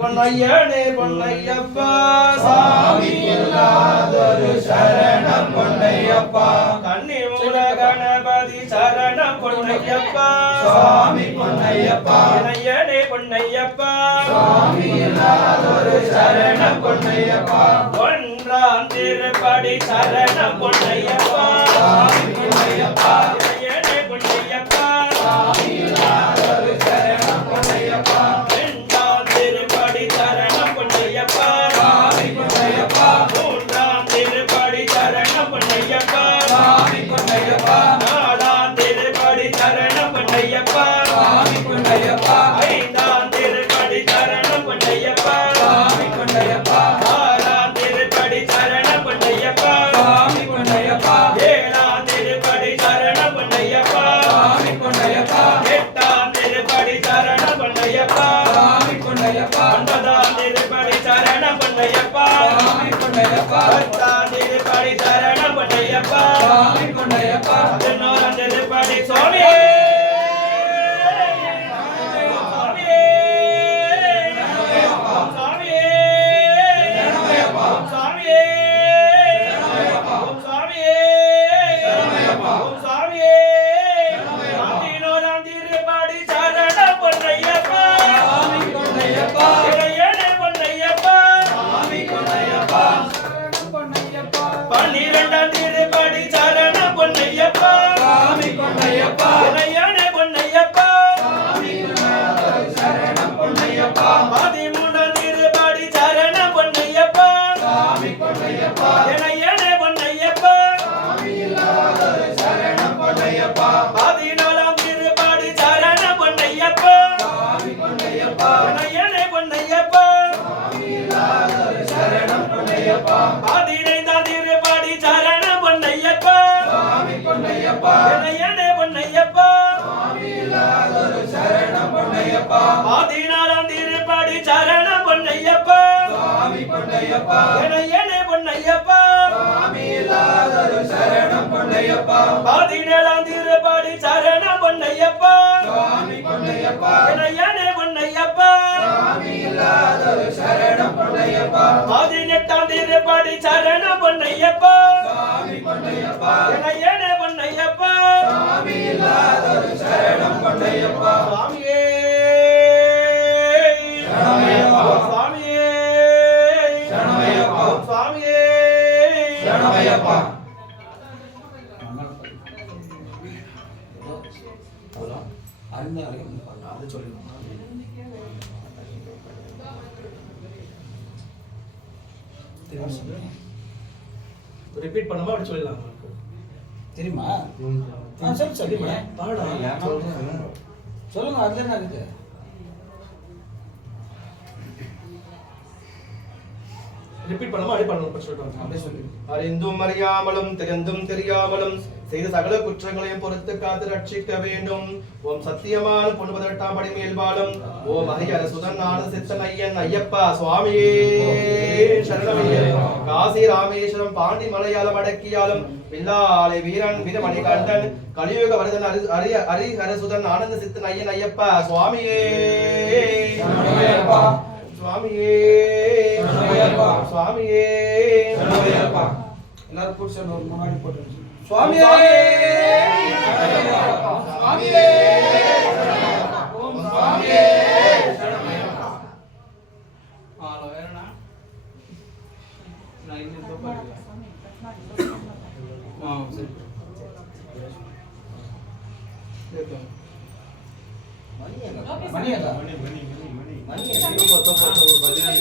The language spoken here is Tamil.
பொன்னையனே பொன்னையப்பா சாமி இல்லாதொரு சரணம் பொன்னையப்பா கண்ணி மூல கணபதி சரணம் பொன்னையப்பா சாமி பொன்னையப்பா பொன்னையனே பொன்னையப்பா சாமி இல்லாதொரு சரணம் பொன்னையப்பா ஒன்றாம் திருப்படி சரணம் பொன்னையப்பா சாமி பொன்னையப்பா பொன்னையனே பொன்னையப்பா சாமி இல்லாதொரு சரணம் பொன்னையப்பா ரிப்பீட் பண்ணுமா அப்படி சொல்லலாம் தெரியுமா? சொல்லுங்க சொல்லுங்க அதுல என்ன இருக்கு? ரிப்பீட் பண்ணுமா அப்படி பண்ணணும் சொல்லிட்டு அப்படியே சொல்லி அறிந்தும் அறியாமலும் தெரிந்தும் தெரியாமலும் செய்த சகல குற்றங்களையும் பொறுத்து காத்து ரட்சிக்க வேண்டும். ஓம் சத்தியமான 18ஆம் படி மேல்பாலும் ஓம் ஹரிஹர சுதன் ஆனந்த சித்தன் ஐயன் ஐயப்பா சுவாமியே சரணமையா. காசி ராமேஸ்வரம் பாண்டி மலையாளம் அடக்கியாலும் வில்லாலை வீரன் வீரமணி கண்டன் கலியுக வரதன் ஹரிஹர சுதன் ஆனந்த சித்தன் ஐயன் ஐயப்பா சுவாமியே சரணமையா. சுவாமியே சரணமையா. சுவாமியே சரணமையா. எல்லாரும் புடிச்சு முன்னாடி போட்டு சுவாமியே சுவாமியே ஓம் சுவாமியே சரணமையா. ஆளோ வேறனா நான் இன்னும் தோப்பறேன். சரி देखो मणि है मणि है मणि तो बजाने